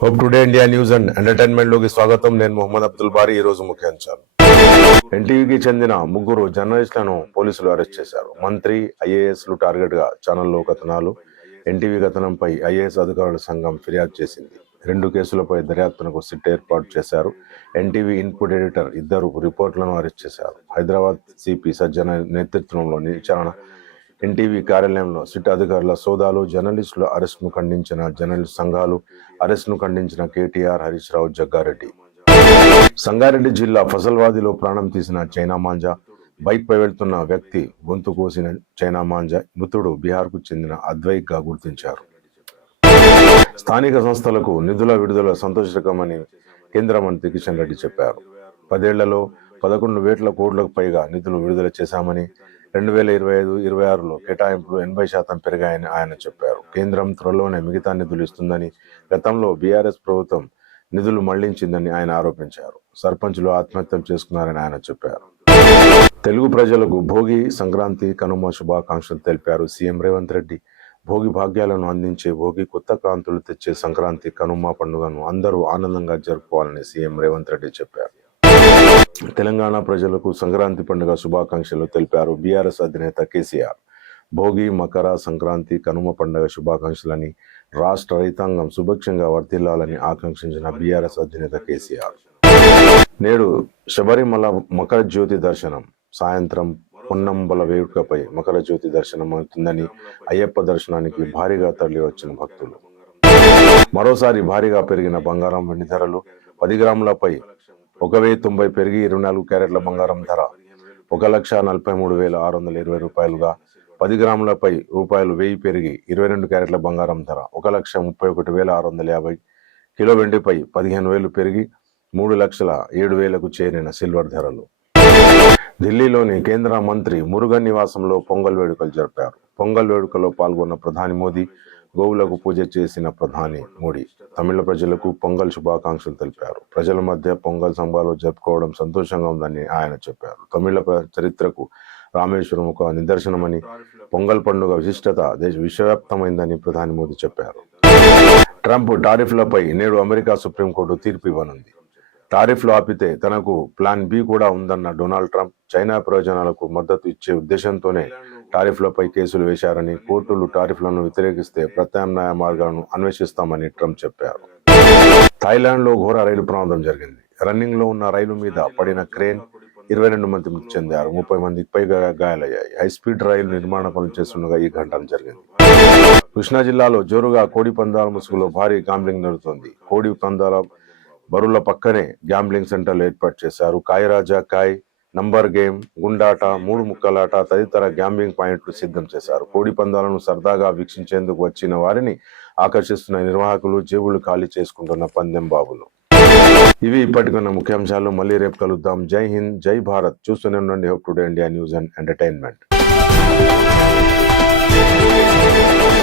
Hope today India news and entertainment లోకి స్వాగతం. నేను మొహమ్మద్ అబ్దుల్ బారీ. ఈ రోజు ముఖ్యాంశాలు. ఎన్టీవీకి చెందిన ముగ్గురు జర్నలిస్టులను పోలీసులు అరెస్ట్ చేశారు. మంత్రి, ఐఏఎస్లు టార్గెట్ గా ఛానల్లో కథనాలు. ఎన్టీవీ కథనంపై ఐఏఎస్ అధికారుల సంఘం ఫిర్యాదు చేసింది. 2 కేసులపై దర్యాప్తునకు సిట్ ఏర్పాటు చేశారు. ఎన్టీవీ ఇన్పుట్ ఎడిటర్ 2 రిపోర్టులను అరెస్ట్ చేశారు. హైదరాబాద్ సిపి సజ్జన నేతృత్వంలో విచారణ. ఎన్టీవీ కార్యాలయంలో సిట్ అధికారుల సోదాలు. జర్నలిస్టుల అరెస్ట్ను ఖండించిన జర్నలిస్ట్ సంఘాలు. అరెస్ట్ను ఖండించిన కేటీఆర్, హరీష్ రావు, జగ్గారెడ్డి. సంగారెడ్డి జిల్లా ఫసల్వాదిలో ప్రాణం తీసిన చైనా మాంజా. బైక్ పై వెళ్తున్న వ్యక్తి గొంతు కోసిన చైనా మాంజా. మృతుడు బీహార్కు చెందిన అద్వైక్ గా గుర్తించారు. స్థానిక సంస్థలకు నిధుల విడుదల సంతోషకరమని కేంద్ర మంత్రి కిషన్ రెడ్డి చెప్పారు. 10 ఏళ్లలో 11,000 కోట్లకు పైగా నిధులు విడుదల చేశామని, 2025-26లో కేటాయింపులు 80% పెరిగాయని ఆయన చెప్పారు. కేంద్రం త్వరలోనే మిగతా నిధులు ఇస్తుందని, గతంలో బీఆర్ఎస్ ప్రభుత్వం నిధులు మళ్లించిందని ఆయన ఆరోపించారు. సర్పంచులు ఆత్మహత్యం చేసుకున్నారని ఆయన చెప్పారు. తెలుగు ప్రజలకు భోగి, సంక్రాంతి, కనుమ శుభాకాంక్షలు తెలిపారు సీఎం రేవంత్ రెడ్డి. భోగి భాగ్యాలను అందించే భోగి, కొత్త కాంతులు తెచ్చే సంక్రాంతి, కనుమ పండుగను అందరూ ఆనందంగా జరుపుకోవాలని సీఎం రేవంత్ రెడ్డి చెప్పారు. తెలంగాణ ప్రజలకు సంక్రాంతి పండుగ శుభాకాంక్షలు తెలిపారు బీఆర్ఎస్ అధినేత కేసీఆర్. భోగి, మకర సంక్రాంతి, కనుమ పండుగ శుభాకాంక్షలని, రాష్ట్ర రైతాంగం సుభిక్షంగా వర్ధిల్లాలని ఆకాంక్షించిన బీఆర్ఎస్ అధినేత కేసీఆర్. నేడు శబరిమల మకర జ్యోతి దర్శనం. సాయంత్రం పొన్నంబల వేడుకపై మకర జ్యోతి దర్శనం అవుతుందని, అయ్యప్ప దర్శనానికి భారీగా తరలి వచ్చిన భక్తులు. మరోసారి భారీగా పెరిగిన బంగారం, వెండి ధరలు. 10 గ్రాములపై 1,090 పెరిగి 24 క్యారెట్ల బంగారం ధర 1,43,620 రూపాయలుగా, 10 గ్రాములపై రూపాయలు 1000 పెరిగి 22 క్యారెట్ల బంగారం ధర 1,31,650. కిలో వెండిపై 15,000 పెరిగి 3,07,000కు చేరిన సిల్వర్ ధరలు. ఢిల్లీలోని కేంద్ర మంత్రి మురుగన్ నివాసంలో పొంగల్ వేడుకలు జరిపారు. పొంగల్ వేడుకలో పాల్గొన్న ప్రధాని మోదీ, గోవులకు పూజ చేసిన ప్రధాని మోడీ తమిళ ప్రజలకు పొంగల్ శుభాకాంక్షలు తెలిపారు. ప్రజల మధ్య పొంగల్ సంబరాలు జరుపుకోవడం సంతోషంగా ఉందని ఆయన చెప్పారు. తమిళ చరిత్రకు రామేశ్వరం ఒక నిదర్శనమని, పొంగల్ పండుగ విశిష్టత విశ్వవ్యాప్తమైందని ప్రధాని మోదీ చెప్పారు. ట్రంప్ టారిఫ్లపై నేడు అమెరికా సుప్రీంకోర్టు తీర్పు ఇవ్వనుంది. టారిఫ్లు ఆపితే తనకు ప్లాన్ బి కూడా ఉందన్న డొనాల్డ్ ట్రంప్, చైనా ప్రయోజనాలకు మద్దతు ఇచ్చే ఉద్దేశంతోనే టారిఫ్లపై కేసులు వేశారని, కోర్టులు టారిఫ్లను వ్యతిరేకిస్తే ప్రత్యామ్నాయ మార్గాలను అన్వేషిస్తామని ట్రంప్ చెప్పారు. థాయిలాండ్లో ఘోర రైలు ప్రమాదం జరిగింది. రన్నింగ్ లో ఉన్న రైలు మీద పడిన క్రేన్ 22 మంది మృతి చెందారు. 30 మందికి పైగా గాయాలయ్యాయి. హైస్పీడ్ రైలు నిర్మాణ పనులు చేస్తుండగా ఈ ఘటన జరిగింది. కృష్ణా జిల్లాలో జోరుగా కోడి పందాల ముసుగులో భారీ గ్యాంబ్లింగ్ జరుగుతోంది. కోడి పందాల బరుల పక్కనే గ్యాంబ్లింగ్ సెంటర్లు ఏర్పాటు చేశారు. కాయరాజా, కాయ్, నంబర్ గేమ్, గుండాట, 3 ముక్కలాట తదితర గ్యాంబ్లింగ్ పాయింట్లు సిద్ధం చేశారు. కోడి పందాలను సరదాగా వీక్షించేందుకు వచ్చిన వారిని ఆకర్షిస్తున్న నిర్వాహకులు జేబులు ఖాళీ చేసుకుంటున్న పందెం బాబులు. ఇవి ఇప్పటికున్న ముఖ్యాంశాలు. మళ్ళీ రేపు కలుద్దాం. జై హింద్, జై భారత్. చూస్తూనే ఉండండి hope today India news and entertainment.